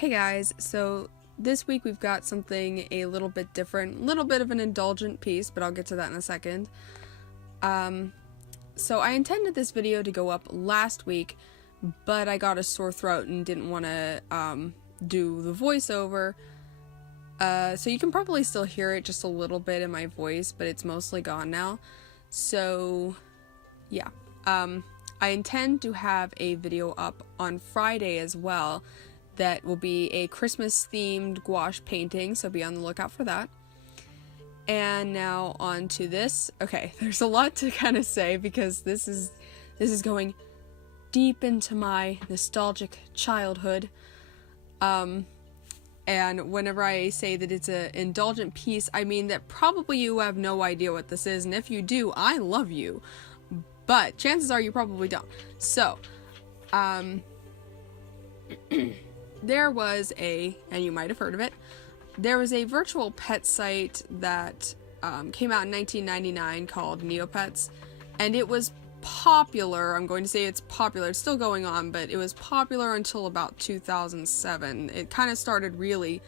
Hey guys, so this week we've got something a little bit different, a little bit of an indulgent piece, but I'll get to that in a second. So I intended this video to go up last week, but I got a sore throat and didn't want to do the voiceover. So you can probably still hear it just a little bit in my voice, but it's mostly gone now. So yeah, I intend to have a video up on Friday as well that will be a Christmas themed gouache painting, so be on the lookout for that. And now on to this. Okay, there's a lot to kind of say because this is going deep into my nostalgic childhood. And whenever I say that it's an indulgent piece, I mean that probably you have no idea what this is, and if you do, I love you. But chances are you probably don't. So, there was and you might have heard of it, there was a virtual pet site that came out in 1999 called Neopets, and it was popular. I'm going to say it's popular. It's still going on, but it was popular until about 2007. It kind of started really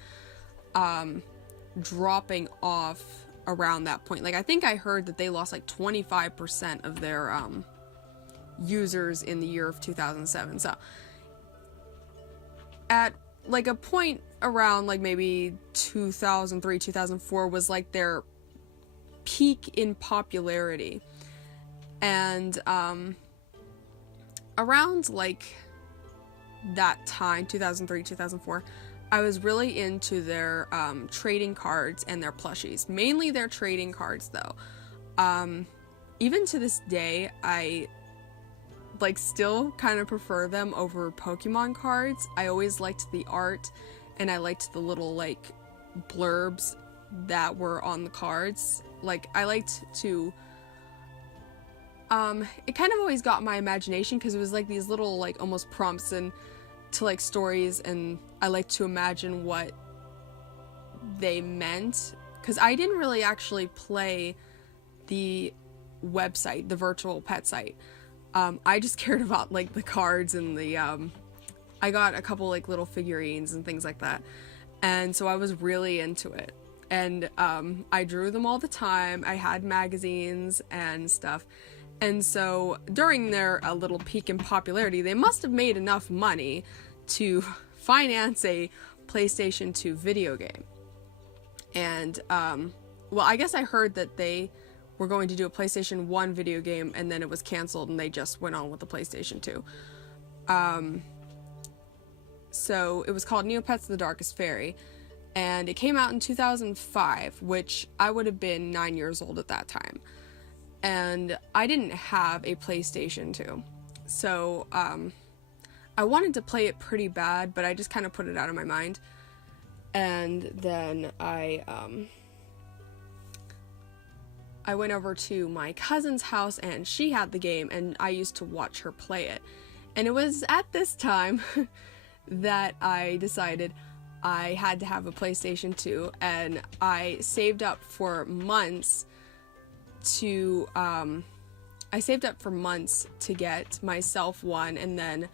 dropping off around that point. Like, I think I heard that they lost like 25% of their users in the year of 2007. So at like a point around like maybe 2003, 2004 was like their peak in popularity. And around like that time, 2003, 2004, I was really into their trading cards and their plushies. Mainly their trading cards though. Even to this day, I like still kind of prefer them over Pokemon cards. I always liked the art, and I liked the little like blurbs that were on the cards. Like, I liked to it kind of always got my imagination because it was like these little like almost prompts and to like stories, and I like to imagine what they meant, because I didn't really actually play the website, the virtual pet site. I just cared about like the cards and the I got a couple like little figurines and things like that, and so I was really into it, and I drew them all the time. I had magazines and stuff, and so during their little peak in popularity, they must have made enough money to finance a PlayStation 2 video game. And well, I guess I heard that they were going to do a PlayStation 1 video game, and then it was canceled and they just went on with the PlayStation 2. So it was called Neopets: The Darkest Faerie, and it came out in 2005, which I would have been 9 years old at that time. And I didn't have a PlayStation 2. So I wanted to play it pretty bad, but I just kind of put it out of my mind. And then I went over to my cousin's house, and she had the game, and I used to watch her play it. And it was at this time that I decided I had to have a PlayStation 2, and I saved up for months to get myself one, and then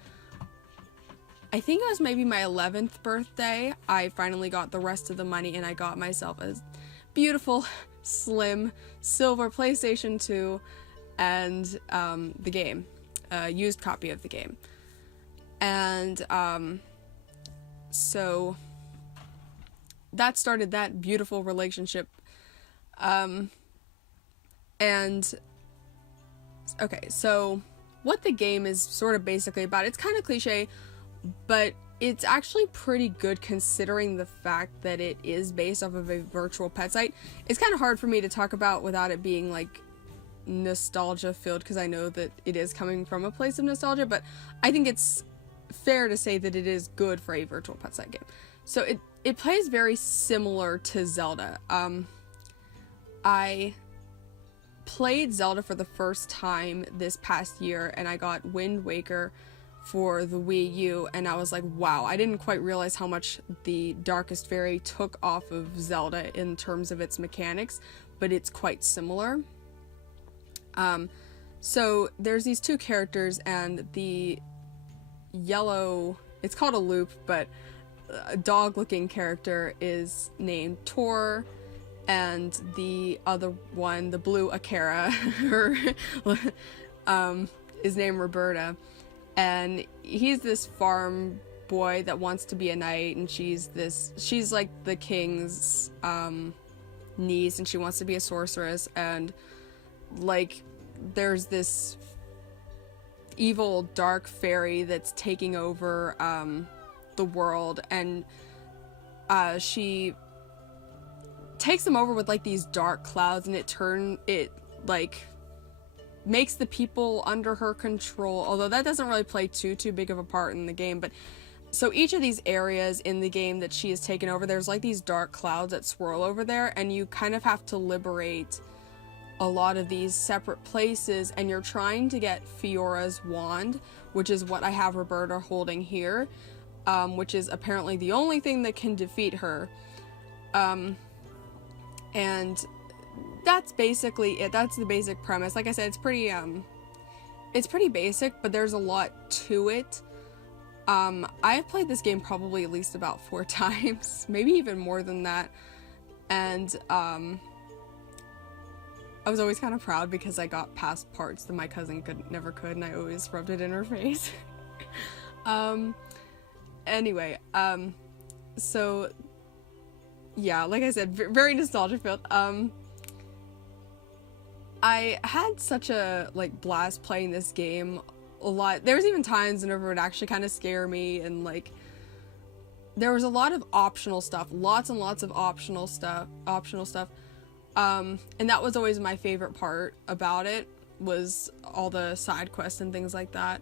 I think it was maybe my 11th birthday, I finally got the rest of the money, and I got myself a beautiful slim silver PlayStation 2 and the game, a used copy of the game. And so that started that beautiful relationship. And okay, so what the game is sort of basically about, it's kind of cliche, but it's actually pretty good considering the fact that it is based off of a virtual pet site. It's kind of hard for me to talk about without it being like nostalgia filled, because I know that it is coming from a place of nostalgia, but I think it's fair to say that it is good for a virtual pet site game. So it plays very similar to Zelda. I played Zelda for the first time this past year, and I got Wind Waker for the Wii U, and I was like, wow, I didn't quite realize how much the Darkest Faerie took off of Zelda in terms of its mechanics, but it's quite similar. So there's these two characters, and the yellow, it's called a loop, but dog-looking character is named Tor, and the other one, the blue Akara, is named Roberta, and he's this farm boy that wants to be a knight, and she's like the king's niece, and she wants to be a sorceress, and like there's this evil dark fairy that's taking over the world, and she takes them over with like these dark clouds, and it like makes the people under her control, although that doesn't really play too big of a part in the game. But so each of these areas in the game that she has taken over, there's like these dark clouds that swirl over there, and you kind of have to liberate a lot of these separate places, and you're trying to get Fiora's wand, which is what I have Roberta holding here, which is apparently the only thing that can defeat her. And that's basically it. That's the basic premise. Like I said, it's pretty basic, but there's a lot to it. I've played this game probably at least about 4 times, maybe even more than that, and I was always kind of proud because I got past parts that my cousin never could, and I always rubbed it in her face. Anyway, so yeah, like I said, very nostalgia filled. I had such a like blast playing this game a lot. There was even times whenever it would actually kind of scare me, and like there was a lot of optional stuff, lots and lots of optional stuff. And that was always my favorite part about it, was all the side quests and things like that.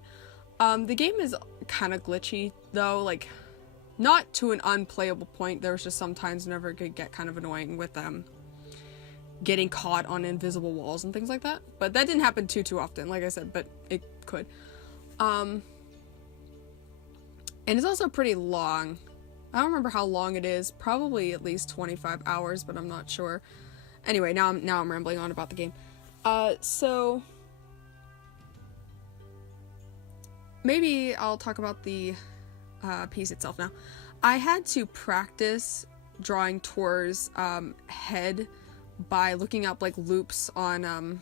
The game is kind of glitchy though, like not to an unplayable point. There was just sometimes whenever it could get kind of annoying with getting caught on invisible walls and things like that. But that didn't happen too often, like I said, but it could. And it's also pretty long. I don't remember how long it is, probably at least 25 hours, but I'm not sure. Anyway, now I'm rambling on about the game. So maybe I'll talk about the piece itself now. I had to practice drawing Tor's head by looking up like loops on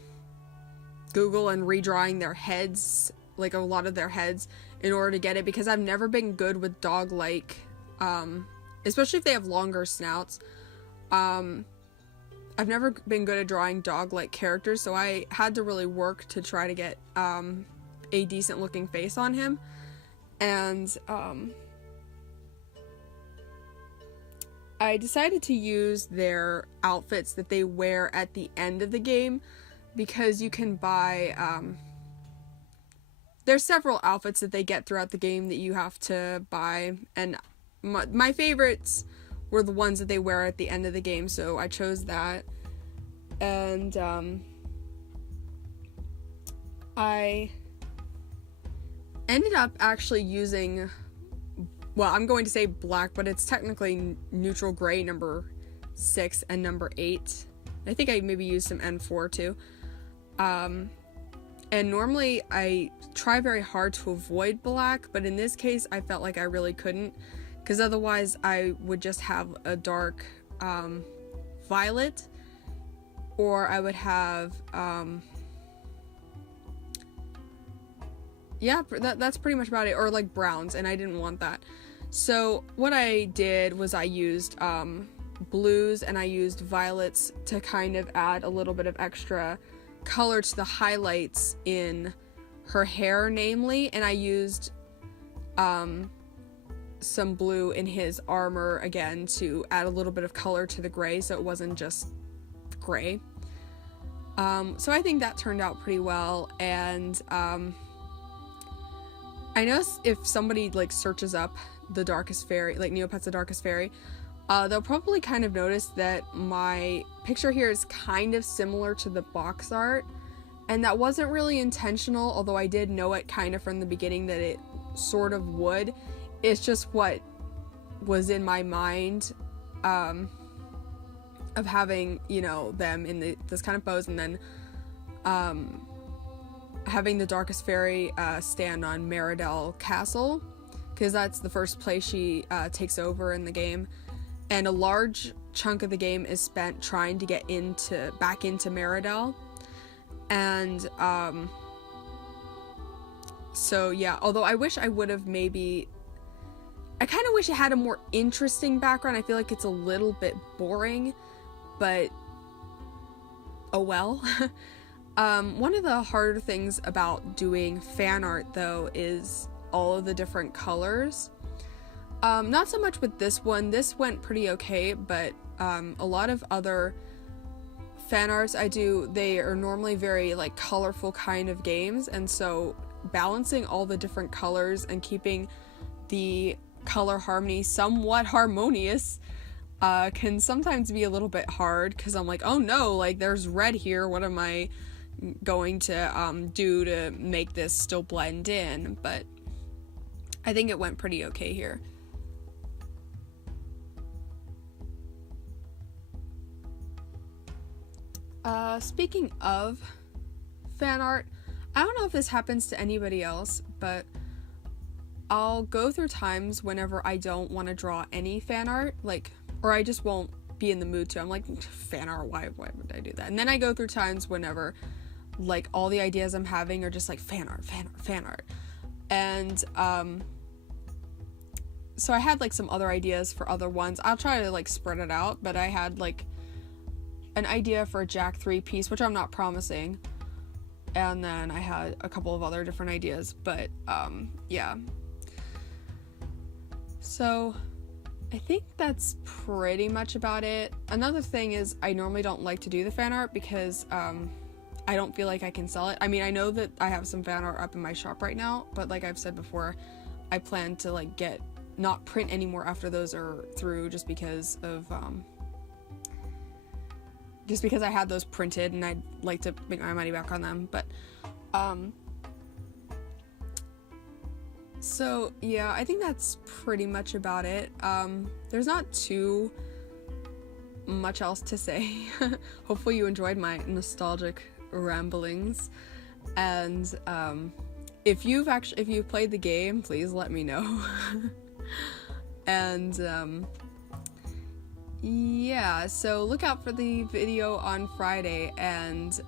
Google and redrawing their heads, like a lot of their heads, in order to get it, because I've never been good with dog-like, especially if they have longer snouts. I've never been good at drawing dog-like characters, so I had to really work to try to get a decent looking face on him. And I decided to use their outfits that they wear at the end of the game, because you can buy there's several outfits that they get throughout the game that you have to buy, and my favorites were the ones that they wear at the end of the game, so I chose that. And I ended up actually using, well, I'm going to say black, but it's technically neutral gray, number 6 and number 8. I think I maybe used some N4 too. And normally I try very hard to avoid black, but in this case I felt like I really couldn't, because otherwise I would just have a dark violet, or I would have yeah, that's pretty much about it, or like browns, and I didn't want that. So what I did was I used blues and I used violets to kind of add a little bit of extra color to the highlights in her hair, namely, and I used some blue in his armor again to add a little bit of color to the gray, so it wasn't just gray. So I think that turned out pretty well, and I know if somebody like searches up the Darkest Faerie, like Neopets the Darkest Faerie, they'll probably kind of notice that my picture here is kind of similar to the box art, and that wasn't really intentional, although I did know it kind of from the beginning that it sort of would. It's just what was in my mind of having, you know, them in this kind of pose, and then having the Darkest Faerie stand on Meridell Castle. because that's the first place she takes over in the game, and a large chunk of the game is spent trying to get back into Meridel. And so yeah, although I wish I would have I kind of wish it had a more interesting background. I feel like it's a little bit boring, but oh well. One of the harder things about doing fan art, though, is all of the different colors. Not so much with this one. This went pretty okay, but a lot of other fan arts I do, they are normally very like colorful kind of games, and so balancing all the different colors and keeping the color harmony somewhat harmonious can sometimes be a little bit hard, because I'm like, oh no, like there's red here, what am I going to do to make this still blend in? But I think it went pretty okay here. Speaking of fan art, I don't know if this happens to anybody else, but I'll go through times whenever I don't want to draw any fan art, like, or I just won't be in the mood to. I'm like, fan art, why would I do that? And then I go through times whenever, like, all the ideas I'm having are just like fan art. And so I had like some other ideas for other ones. I'll try to like spread it out, but I had like an idea for a Jack 3 piece, which I'm not promising, and then I had a couple of other different ideas, but yeah. So I think that's pretty much about it. Another thing is, I normally don't like to do the fan art because I don't feel like I can sell it. I mean, I know that I have some fan art up in my shop right now, but like I've said before, I plan to like not print anymore after those are through, just because I had those printed and I'd like to make my money back on them. But so yeah, I think that's pretty much about it. There's not too much else to say. Hopefully you enjoyed my nostalgic ramblings, and if you've played the game, please let me know. And yeah, so look out for the video on Friday, and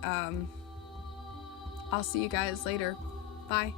I'll see you guys later. Bye.